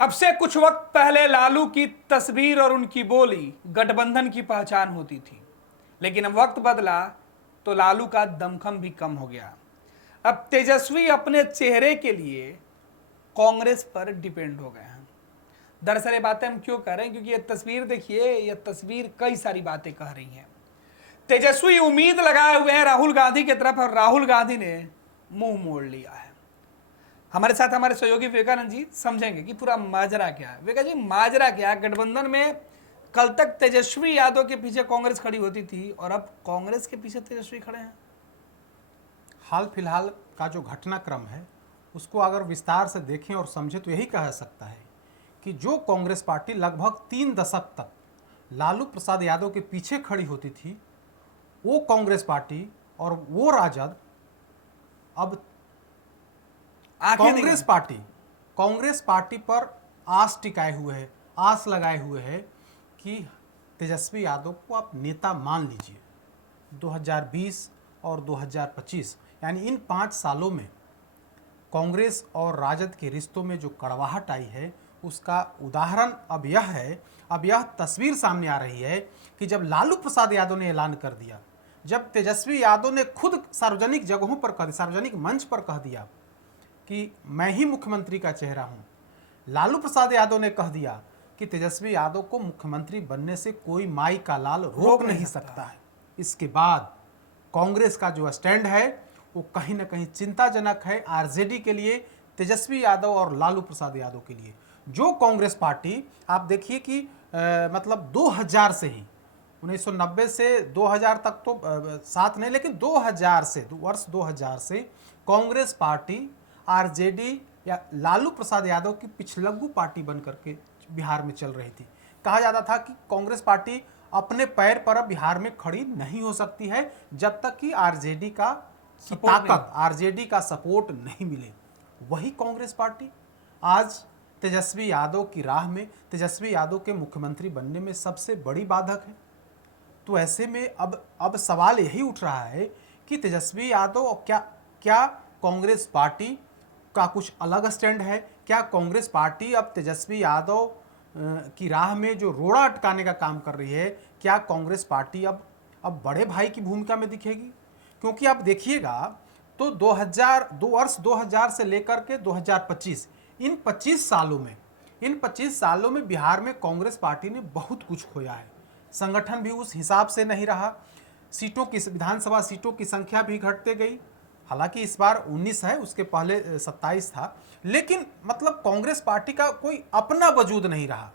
अब से कुछ वक्त पहले लालू की तस्वीर और उनकी बोली गठबंधन की पहचान होती थी, लेकिन अब वक्त बदला तो लालू का दमखम भी कम हो गया। अब तेजस्वी अपने चेहरे के लिए कांग्रेस पर डिपेंड हो गए हैं। दरअसल ये बातें हम क्यों कर रहे हैं, क्योंकि ये तस्वीर देखिए, ये तस्वीर कई सारी बातें कह रही हैं। तेजस्वी उम्मीद लगाए हुए हैं राहुल गांधी की तरफ और राहुल गांधी ने मुंह मोड़ लिया है। हमारे साथ हमारे सहयोगी विवेकानंद जी समझेंगे कि पूरा माजरा क्या है। विवेका जी, माजरा क्या है? गठबंधन में कल तक तेजस्वी यादव के पीछे कांग्रेस खड़ी होती थी और अब कांग्रेस के पीछे तेजस्वी खड़े हैं। हाल फिलहाल का जो घटनाक्रम है उसको अगर विस्तार से देखें और समझें तो यही कह सकता है कि जो कांग्रेस पार्टी लगभग 3 दशक तक लालू प्रसाद यादव के पीछे खड़ी होती थी, वो कांग्रेस पार्टी और वो राजद अब कांग्रेस पार्टी पर आस टिकाए हुए है, आस लगाए हुए है कि तेजस्वी यादव को आप नेता मान लीजिए। 2020 और 2025 यानी इन 5 सालों में कांग्रेस और राजद के रिश्तों में जो कड़वाहट आई है उसका उदाहरण अब यह तस्वीर सामने आ रही है कि जब लालू प्रसाद यादव ने ऐलान कर दिया, जब तेजस्वी यादव ने खुद सार्वजनिक जगहों पर सार्वजनिक मंच पर कह दिया कि मैं ही मुख्यमंत्री का चेहरा हूं, लालू प्रसाद यादव ने कह दिया कि तेजस्वी यादव को मुख्यमंत्री बनने से कोई माई का लाल रोक नहीं सकता है। इसके बाद कांग्रेस का जो स्टैंड है वो कहीं ना कहीं चिंताजनक है आरजेडी के लिए, तेजस्वी यादव और लालू प्रसाद यादव के लिए। जो कांग्रेस पार्टी आप देखिए कि मतलब 2000 से ही 1990 से 2000 तक तो साथ नहीं, लेकिन 2000 से वर्ष 2000 से कांग्रेस पार्टी आरजेडी या लालू प्रसाद यादव की पिछलग्गू पार्टी बन करके बिहार में चल रही थी। कहा जाता था कि कांग्रेस पार्टी अपने पैर पर अब बिहार में खड़ी नहीं हो सकती है जब तक कि आरजेडी का ताकत, आरजेडी का सपोर्ट नहीं मिले। वही कांग्रेस पार्टी आज तेजस्वी यादव की राह में, तेजस्वी यादव के मुख्यमंत्री बनने में सबसे बड़ी बाधक है। तो ऐसे में अब सवाल यही उठ रहा है कि तेजस्वी यादव क्या कांग्रेस पार्टी का कुछ अलग स्टैंड है? क्या कांग्रेस पार्टी अब तेजस्वी यादव की राह में जो रोड़ा अटकाने का काम कर रही है, क्या कांग्रेस पार्टी अब बड़े भाई की भूमिका में दिखेगी? क्योंकि आप देखिएगा तो 2000 से लेकर के 2025 इन 25 सालों में बिहार में कांग्रेस पार्टी ने बहुत कुछ खोया है। संगठन भी उस हिसाब से नहीं रहा, विधानसभा सीटों की संख्या भी घटते गई। हालांकि इस बार 19 है, उसके पहले 27 था, लेकिन मतलब कांग्रेस पार्टी का कोई अपना वजूद नहीं रहा।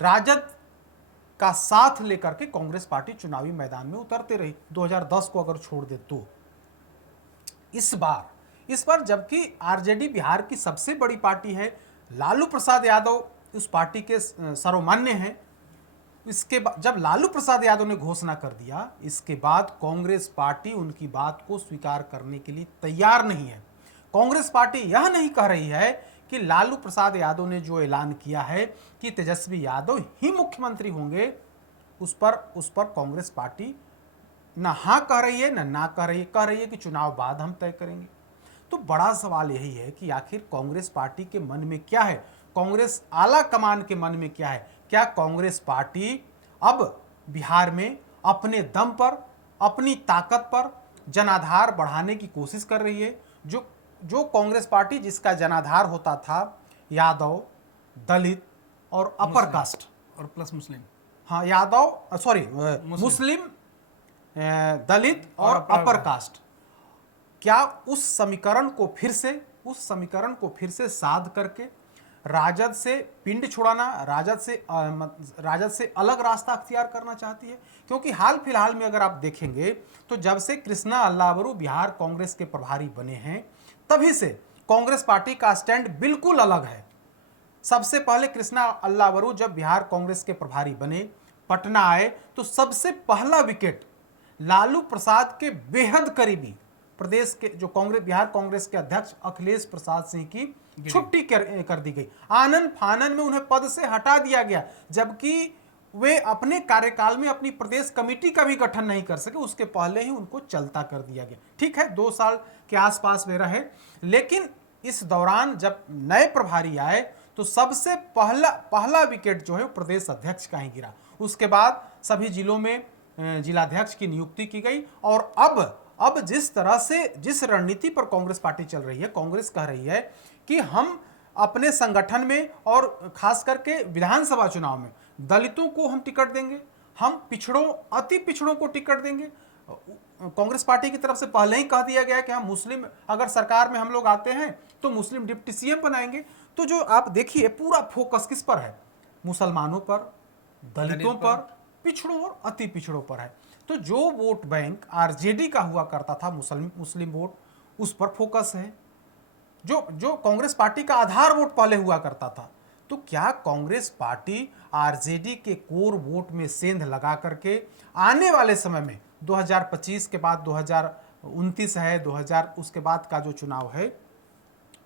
राजद का साथ लेकर के कांग्रेस पार्टी चुनावी मैदान में उतरते रही। 2010 को अगर छोड़ दे तो इस बार जबकि आरजेडी बिहार की सबसे बड़ी पार्टी है, लालू प्रसाद यादव उस पार्टी के सर्वमान्य हैं, इसके बाद जब लालू प्रसाद यादव ने घोषणा कर दिया, इसके बाद कांग्रेस पार्टी उनकी बात को स्वीकार करने के लिए तैयार नहीं है। कांग्रेस पार्टी यह नहीं कह रही है कि लालू प्रसाद यादव ने जो ऐलान किया है कि तेजस्वी यादव ही मुख्यमंत्री होंगे, उस पर कांग्रेस पार्टी ना हाँ कह रही है, ना कह रही है कि चुनाव बाद हम तय करेंगे। तो बड़ा सवाल यही है कि आखिर कांग्रेस पार्टी के मन में क्या है, कांग्रेस आला कमान के मन में क्या है? क्या कांग्रेस पार्टी अब बिहार में अपने दम पर, अपनी ताकत पर जनाधार बढ़ाने की कोशिश कर रही है? जो कांग्रेस पार्टी जिसका जनाधार होता था यादव, दलित और अपर कास्ट और प्लस मुस्लिम, हाँ यादव सॉरी मुस्लिम, दलित और अपर कास्ट, क्या उस समीकरण को फिर से साध करके राजद से पिंड छुड़ाना, राजद से अलग रास्ता अख्तियार करना चाहती है? क्योंकि हाल फिलहाल में अगर आप देखेंगे तो जब से कृष्णा अल्लावरू बिहार कांग्रेस के प्रभारी बने हैं, तभी से कांग्रेस पार्टी का स्टैंड बिल्कुल अलग है। सबसे पहले कृष्णा अल्लावरू जब बिहार कांग्रेस के प्रभारी बने, पटना आए, तो सबसे पहला विकेट लालू प्रसाद के बेहद करीबी प्रदेश के जो बिहार कांग्रेस के अध्यक्ष अखिलेश प्रसाद सिंह की छुट्टी कर दी गई। आनन फानन में उन्हें पद से हटा दिया गया, जबकि वे अपने कार्यकाल में अपनी प्रदेश कमेटी का भी गठन नहीं कर सके, उसके पहले ही उनको चलता कर दिया गया। ठीक है, 2 साल के आसपास वे रहे, लेकिन इस दौरान जब नए प्रभारी आए तो तो सबसे पहला पहला विकेट जो है वो प्रदेश अध्यक्ष का ही गिरा। उसके बाद सभी जिलों में जिलाध्यक्ष की नियुक्ति की गई। और अब जिस तरह से जिस रणनीति पर कांग्रेस पार्टी चल रही है, कांग्रेस कह रही है कि हम अपने संगठन में और खास करके विधानसभा चुनाव में दलितों को हम टिकट देंगे, हम पिछड़ों अति पिछड़ों को टिकट देंगे। कांग्रेस पार्टी की तरफ से पहले ही कह दिया गया है कि हम मुस्लिम, अगर सरकार में हम लोग आते हैं तो मुस्लिम डिप्टी सीएम बनाएंगे। तो जो आप देखिए पूरा फोकस किस पर है, मुसलमानों पर, दलितों पर, पिछड़ों और अति पिछड़ों पर है। तो जो वोट बैंक आरजेडी का हुआ करता था, मुस्लिम वोट, उस पर फोकस है। जो कांग्रेस पार्टी का आधार वोट पहले हुआ करता था, तो क्या कांग्रेस पार्टी आरजेडी के कोर वोट में सेंध लगा करके आने वाले समय में 2025 के बाद 2029 है, 2000 उसके बाद का जो चुनाव है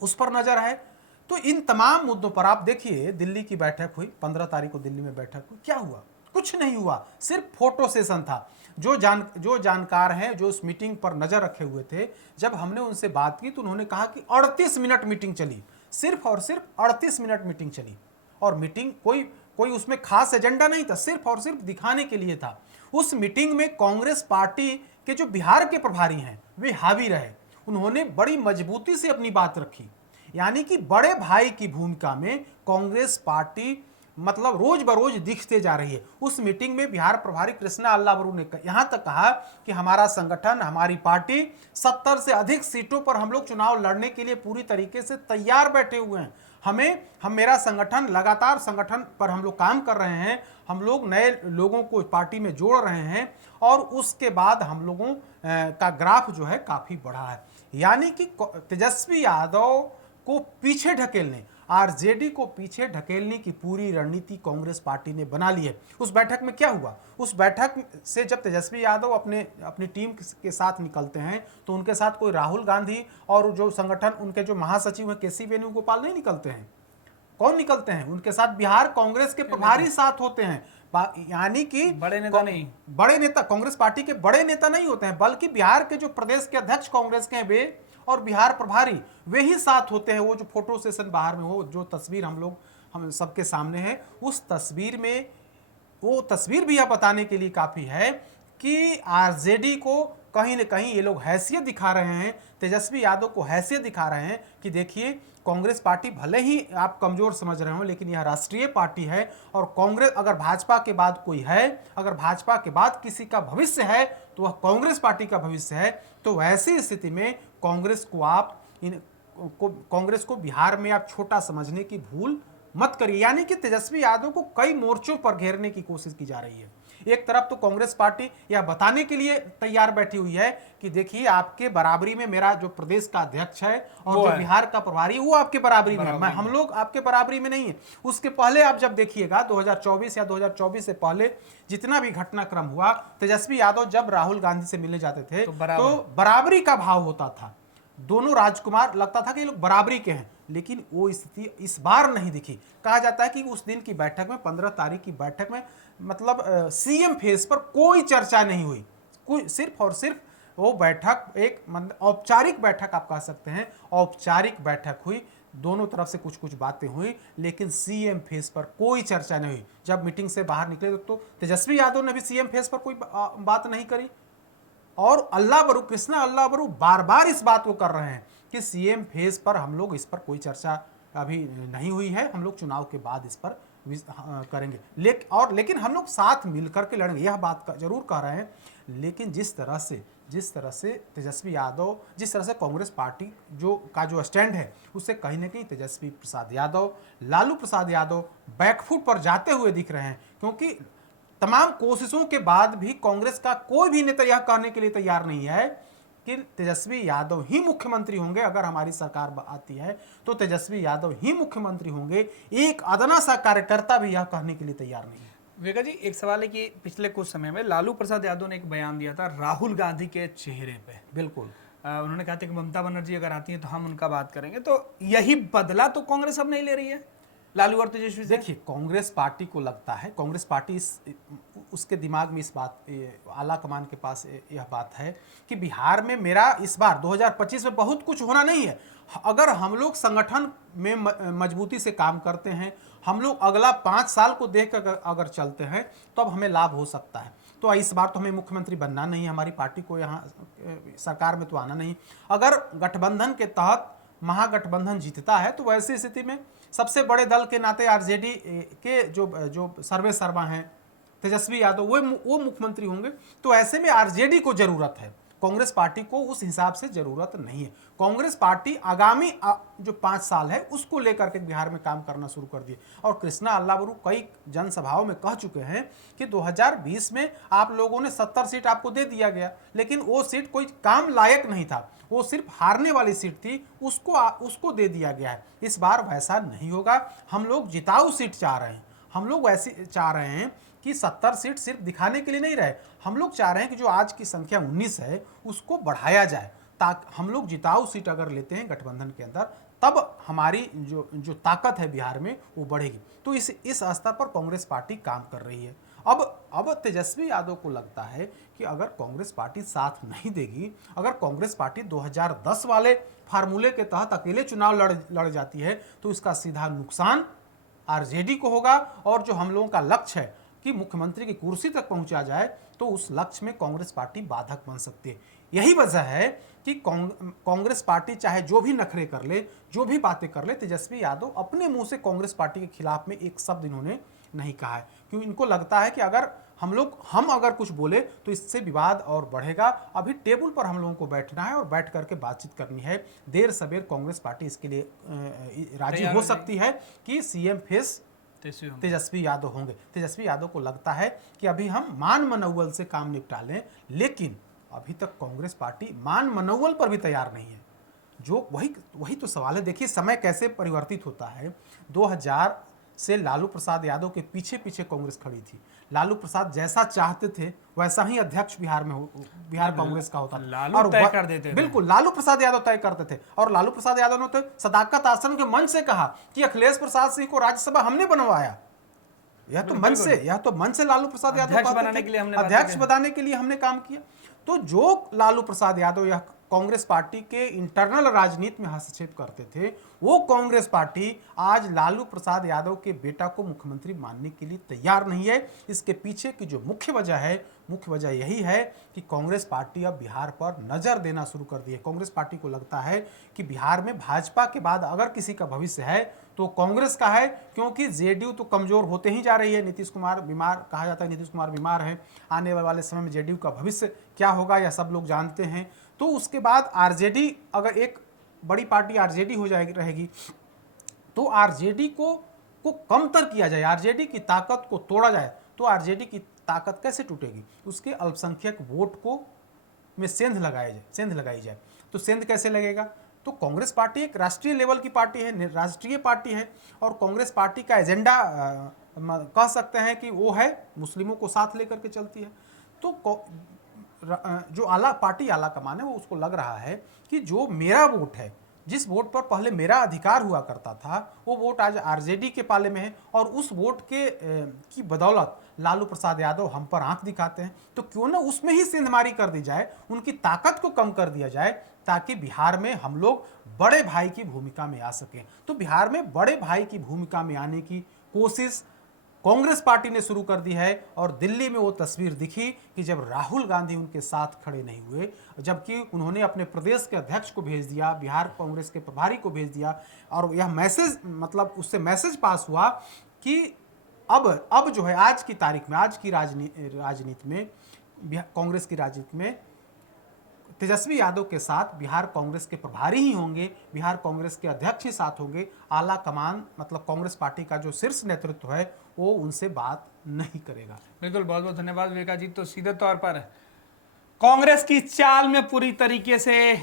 उस पर नजर है। तो इन तमाम मुद्दों पर आप देखिए, दिल्ली की बैठक हुई, 15 तारीख को दिल्ली में बैठक हुई, क्या हुआ? कुछ नहीं हुआ, सिर्फ फोटो सेशन था। जो जानकार हैं, जो उस मीटिंग पर नजर रखे हुए थे, जब हमने उनसे बात की तो उन्होंने कहा कि 38 मिनट मीटिंग चली, सिर्फ और सिर्फ 38 मिनट मीटिंग चली। और मीटिंग कोई उसमें खास एजेंडा नहीं था, सिर्फ और सिर्फ दिखाने के लिए था। उस मीटिंग में कांग्रेस पार्टी के जो बिहार के प्रभारी हैं वे हावी रहे, उन्होंने बड़ी मजबूती से अपनी बात रखी। यानी कि बड़े भाई की भूमिका में कांग्रेस पार्टी मतलब रोज बरोज दिखते जा रही है। उस मीटिंग में बिहार प्रभारी कृष्णा अल्लावरू ने यहां तक कहा कि हमारा संगठन, हमारी पार्टी 70 से अधिक सीटों पर हम लोग चुनाव लड़ने के लिए पूरी तरीके से तैयार बैठे हुए हैं। मेरा संगठन लगातार संगठन पर हम लोग काम कर रहे हैं, हम लोग नए लोगों को पार्टी में जोड़ रहे हैं और उसके बाद हम लोगों का ग्राफ जो है काफी बढ़ा है। यानी कि तेजस्वी यादव को पीछे ढकेलने, आरजेडी को पीछे ढकेलने की पूरी रणनीति कांग्रेस पार्टी ने बना ली है। उस बैठक में क्या हुआ? उस बैठक से जब तेजस्वी यादव अपनी टीम के साथ निकलते हैं तो उनके साथ कोई राहुल गांधी और जो संगठन उनके जो महासचिव हैं केसी वेणुगोपाल नहीं निकलते हैं। कौन निकलते हैं? उनके साथ बिहार कांग्रेस के प्रभारी साथ होते हैं। यानी कि बड़े नेता नहीं, बड़े नेता कांग्रेस पार्टी के बड़े नेता नहीं होते हैं, बल्कि बिहार के जो प्रदेश के अध्यक्ष कांग्रेस के हैं वे और बिहार प्रभारी वे ही साथ होते हैं। वो जो फोटो सेशन बाहर में हो, जो तस्वीर हम सबके सामने है, उस तस्वीर में वो तस्वीर भी यह बताने के लिए काफी है कि आरजेडी को कहीं न कहीं ये लोग हैसियत दिखा रहे हैं, तेजस्वी यादव को हैसियत दिखा रहे हैं कि देखिए कांग्रेस पार्टी भले ही आप कमजोर समझ रहे हो, लेकिन यह राष्ट्रीय पार्टी है और कांग्रेस, अगर भाजपा के बाद कोई है, अगर भाजपा के बाद किसी का भविष्य है तो वह कांग्रेस पार्टी का भविष्य है। तो ऐसी स्थिति में कांग्रेस को बिहार में आप छोटा समझने की भूल मत करिए। यानी कि तेजस्वी यादव को कई मोर्चों पर घेरने की कोशिश की जा रही है। एक तरफ तो कांग्रेस पार्टी यह बताने के लिए तैयार बैठी हुई है कि देखिए आपके बराबरी में मेरा जो प्रदेश का अध्यक्ष है और जो बिहार का प्रभारी वो आपके बराबरी में है, हम लोग आपके बराबरी में नहीं है। उसके पहले आप जब देखिएगा 2024 या 2024 से पहले जितना भी घटनाक्रम हुआ, तेजस्वी यादव जब राहुल गांधी से मिलने जाते थे तो बराबरी का भाव होता था। दोनों राजकुमार लगता था कि ये लोग बराबरी के हैं, लेकिन वो स्थिति इस बार नहीं दिखी। कहा जाता है कि उस दिन की बैठक में, 15 तारीख की बैठक में, मतलब सीएम फेस पर कोई चर्चा नहीं हुई। कोई सिर्फ और सिर्फ वो बैठक एक औपचारिक बैठक आप कह सकते हैं, औपचारिक बैठक हुई, दोनों तरफ से कुछ कुछ बातें हुई, लेकिन सीएम फेस पर कोई चर्चा नहीं हुई। जब मीटिंग से बाहर निकले तो तेजस्वी यादव ने भी सीएम फेस पर कोई बात नहीं करी। और कृष्णा अल्लावरू बार बार इस बात को कर रहे हैं कि सीएम फेस पर हम लोग, इस पर कोई चर्चा अभी नहीं हुई है, हम लोग चुनाव के बाद इस पर करेंगे, लेकिन हम लोग साथ मिलकर के लड़ेंगे, यह बात जरूर कह रहे हैं। लेकिन जिस तरह से तेजस्वी यादव, जिस तरह से कांग्रेस पार्टी जो स्टैंड है, उससे कहीं ना कहीं तेजस्वी प्रसाद यादव, लालू प्रसाद यादव बैकफुट पर जाते हुए दिख रहे हैं। क्योंकि तमाम कोशिशों के बाद भी कांग्रेस का कोई भी नेता यह कहने के लिए तैयार नहीं है कि तेजस्वी यादव ही मुख्यमंत्री होंगे। अगर हमारी सरकार आती है तो तेजस्वी यादव ही मुख्यमंत्री होंगे। एक अदना सा कार्यकर्ता भी यह कहने के लिए तैयार नहीं है। विवेका जी, एक सवाल है कि पिछले कुछ समय में लालू प्रसाद यादव ने एक बयान दिया था राहुल गांधी के चेहरे पे। बिल्कुल, उन्होंने कहा था कि ममता बनर्जी अगर आती है तो हम उनका बात करेंगे। तो यही बदला तो कांग्रेस अब नहीं ले रही है। लालू और तेजस्वी से? देखिए, कांग्रेस पार्टी को लगता है, कांग्रेस पार्टी उसके दिमाग में इस बात, आला कमान के पास यह बात है कि बिहार में मेरा इस बार 2025 में बहुत कुछ होना नहीं है। अगर हम लोग संगठन में मजबूती से काम करते हैं, हम लोग अगला 5 साल को देख कर अगर चलते हैं तो अब हमें लाभ हो सकता है। तो इस बार तो हमें मुख्यमंत्री बनना नहीं है, हमारी पार्टी को यहाँ सरकार में तो आना नहीं। अगर गठबंधन के तहत महागठबंधन जीतता है तो वैसी स्थिति में सबसे बड़े दल के नाते आरजेडी के जो सर्वे सर्वा हैं तेजस्वी यादव, वो मुख्यमंत्री होंगे। तो ऐसे में आरजेडी को जरूरत है, कांग्रेस पार्टी को उस हिसाब से जरूरत नहीं है। कांग्रेस पार्टी आगामी जो 5 साल है उसको लेकर के बिहार में काम करना शुरू कर दिए। और कृष्णा अल्लावरू कई जनसभाओं में कह चुके हैं कि 2020 में आप लोगों ने 70 सीट आपको दे दिया गया, लेकिन वो सीट कोई काम लायक नहीं था, वो सिर्फ हारने वाली सीट थी, उसको दे दिया गया है। इस बार वैसा नहीं होगा। हम लोग जिताऊ सीट चाह रहे हैं, हम लोग वैसे चाह रहे हैं कि 70 सीट सिर्फ दिखाने के लिए नहीं रहे, हम लोग चाह रहे हैं कि जो आज की संख्या 19 है उसको बढ़ाया जाए, ताकि हम लोग जिताऊ सीट अगर लेते हैं गठबंधन के अंदर तब हमारी जो ताकत है बिहार में वो बढ़ेगी। तो इस स्तर पर कांग्रेस पार्टी काम कर रही है। अब तेजस्वी यादव को लगता है कि अगर कांग्रेस पार्टी साथ नहीं देगी, अगर कांग्रेस पार्टी 2010 वाले फार्मूले के तहत अकेले चुनाव लड़ जाती है तो इसका सीधा नुकसान आरजेडी को होगा। और जो हम लोगों का लक्ष्य है कि मुख्यमंत्री की कुर्सी तक पहुंचा जाए, तो उस लक्ष्य में कांग्रेस पार्टी बाधक बन सकती है। यही वजह है कि कांग्रेस पार्टी चाहे जो भी नखरे कर ले, जो भी बातें कर ले, तेजस्वी यादव अपने मुंह से कांग्रेस पार्टी के खिलाफ में एक शब्द इन्होंने नहीं कहा है, क्योंकि इनको लगता है कि अगर हम अगर कुछ बोले तो इससे विवाद और बढ़ेगा। अभी टेबल पर हम लोगों को बैठना है और बैठ करके बातचीत करनी है। देर सवेर कांग्रेस पार्टी इसके लिए राजी हो सकती है कि सीएम फेस तेजस्वी यादव होंगे। तेजस्वी यादव को लगता है कि अभी हम मान मनौवल से काम निपटा लें, लेकिन अभी तक कांग्रेस पार्टी मान मनौवल पर भी तैयार नहीं है। जो वही तो सवाल है। देखिए समय कैसे परिवर्तित होता है। 2000 से लालू प्रसाद यादव के पीछे पीछे कांग्रेस खड़ी थी। लालू प्रसाद जैसा चाहते थे वैसा ही अध्यक्ष बिहार कांग्रेस का होता था, लालू तय कर देते थे। बिल्कुल, लालू प्रसाद यादव तय करते थे। और लालू प्रसाद यादव ने तो सदाकत आसन के मंच से कहा कि अखिलेश प्रसाद सिंह को राज्यसभा हमने बनवाया। यह तो मन से लालू प्रसाद यादव अध्यक्ष बनाने के लिए हमने काम किया। तो जो लालू प्रसाद यादव यह कांग्रेस पार्टी के इंटरनल राजनीति में हस्तक्षेप करते थे, वो कांग्रेस पार्टी आज लालू प्रसाद यादव के बेटा को मुख्यमंत्री मानने के लिए तैयार नहीं है। इसके पीछे की जो मुख्य वजह यही है कि कांग्रेस पार्टी अब बिहार पर नजर देना शुरू कर दी है। कांग्रेस पार्टी को लगता है कि बिहार में भाजपा के बाद अगर किसी का भविष्य है तो कांग्रेस का है, क्योंकि जेडीयू तो कमजोर होते ही जा रही है। नीतीश कुमार बीमार, कहा जाता है नीतीश कुमार बीमार है। आने वाले समय में जेडीयू का भविष्य क्या होगा यह सब लोग जानते हैं। तो उसके बाद आरजेडी, अगर एक बड़ी पार्टी आरजेडी हो जाएगी रहेगी तो आरजेडी को कमतर किया जाए, आरजेडी की ताकत को तोड़ा जाए, तो आरजेडी की ताकत कैसे टूटेगी? उसके अल्पसंख्यक वोट को में सेंध लगाई जाए। तो सेंध कैसे लगेगा? तो कांग्रेस पार्टी एक राष्ट्रीय लेवल की पार्टी है, राष्ट्रीय पार्टी है, और कांग्रेस पार्टी का एजेंडा कह सकते हैं कि वो है मुस्लिमों को साथ लेकर के चलती है। तो जो आला कमान है वो उसको लग रहा है कि जो मेरा वोट है, जिस वोट पर पहले मेरा अधिकार हुआ करता था, वो वोट आज आरजेडी के पाले में है, और उस वोट की बदौलत लालू प्रसाद यादव हम पर आंख दिखाते हैं। तो क्यों ना उसमें ही सेंधमारी कर दी जाए, उनकी ताकत को कम कर दिया जाए, ताकि बिहार में हम लोग बड़े भाई की भूमिका में आ सकें। तो बिहार में बड़े भाई की भूमिका में आने की कोशिश कांग्रेस पार्टी ने शुरू कर दी है। और दिल्ली में वो तस्वीर दिखी कि जब राहुल गांधी उनके साथ खड़े नहीं हुए, जबकि उन्होंने अपने प्रदेश के अध्यक्ष को भेज दिया, बिहार कांग्रेस के प्रभारी को भेज दिया, और यह मैसेज, मतलब उससे मैसेज पास हुआ कि अब जो है आज की तारीख में, आज की राजनीति में, कांग्रेस की राजनीति में तेजस्वी यादव के साथ बिहार कांग्रेस के प्रभारी ही होंगे, बिहार कांग्रेस के अध्यक्ष ही साथ होंगे। आला कमान, मतलब कांग्रेस पार्टी का जो शीर्ष नेतृत्व है, वो उनसे बात नहीं करेगा। बिल्कुल, बहुत बहुत धन्यवाद विवेका जी। तो सीधे तौर पर कांग्रेस की चाल में पूरी तरीके से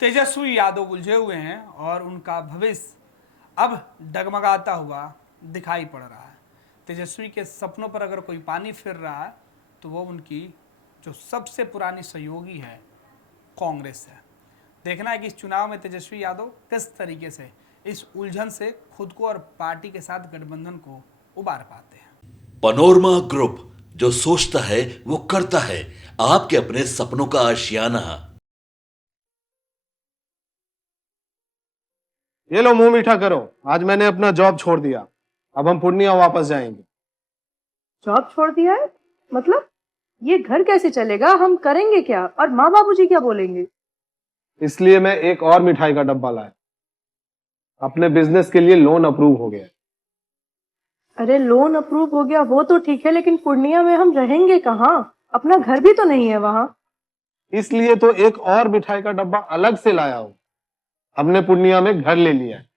तेजस्वी यादव उलझे हुए हैं और उनका भविष्य अब डगमगाता हुआ दिखाई पड़ रहा है। तेजस्वी के सपनों पर अगर कोई पानी फिर रहा है तो वो उनकी जो सबसे पुरानी सहयोगी है कांग्रेस है। देखना है कि इस चुनाव में तेजस्वी यादव किस तरीके से इस उलझन से खुद को और पार्टी के साथ गठबंधन को उबार पाते हैं। पनोरमा ग्रुप, जो सोचता है वो करता है। आपके अपने सपनों का आशियाना। ये लो मुंह मीठा करो, आज मैंने अपना जॉब छोड़ दिया। अब हम पूर्णिया वापस जाएंगे। जॉब छोड़ दिया है? मतलब ये घर कैसे चलेगा? हम करेंगे क्या? और माँ बाबूजी क्या बोलेंगे? इसलिए मैं एक और मिठाई का डब्बा लाया। अपने बिजनेस के लिए लोन अप्रूव हो गया। अरे लोन अप्रूव हो गया वो तो ठीक है, लेकिन पूर्णिया में हम रहेंगे कहाँ? अपना घर भी तो नहीं है वहाँ। इसलिए तो एक और मिठाई का डब्बा अलग से लाया हूं। हमने पूर्णिया में घर ले लिया है,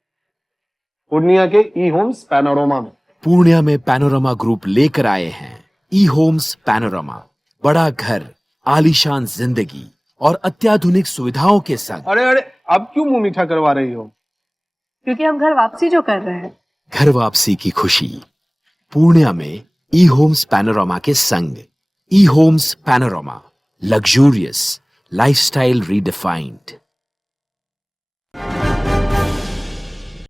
पूर्णिया के ई होम्स पैनोरमा में। पूर्णिया में पैनोरमा ग्रुप लेकर आए हैं ई होम्स पैनोरमा। बड़ा घर, आलीशान जिंदगी और अत्याधुनिक सुविधाओं के संग। अरे अरे, अब क्यों मुंह मीठा करवा रही हो? क्योंकि हम घर वापसी जो कर रहे हैं। घर वापसी की खुशी पूर्णिया में ई होम्स पैनोरमा के संग। E homes panorama, luxurious lifestyle redefined.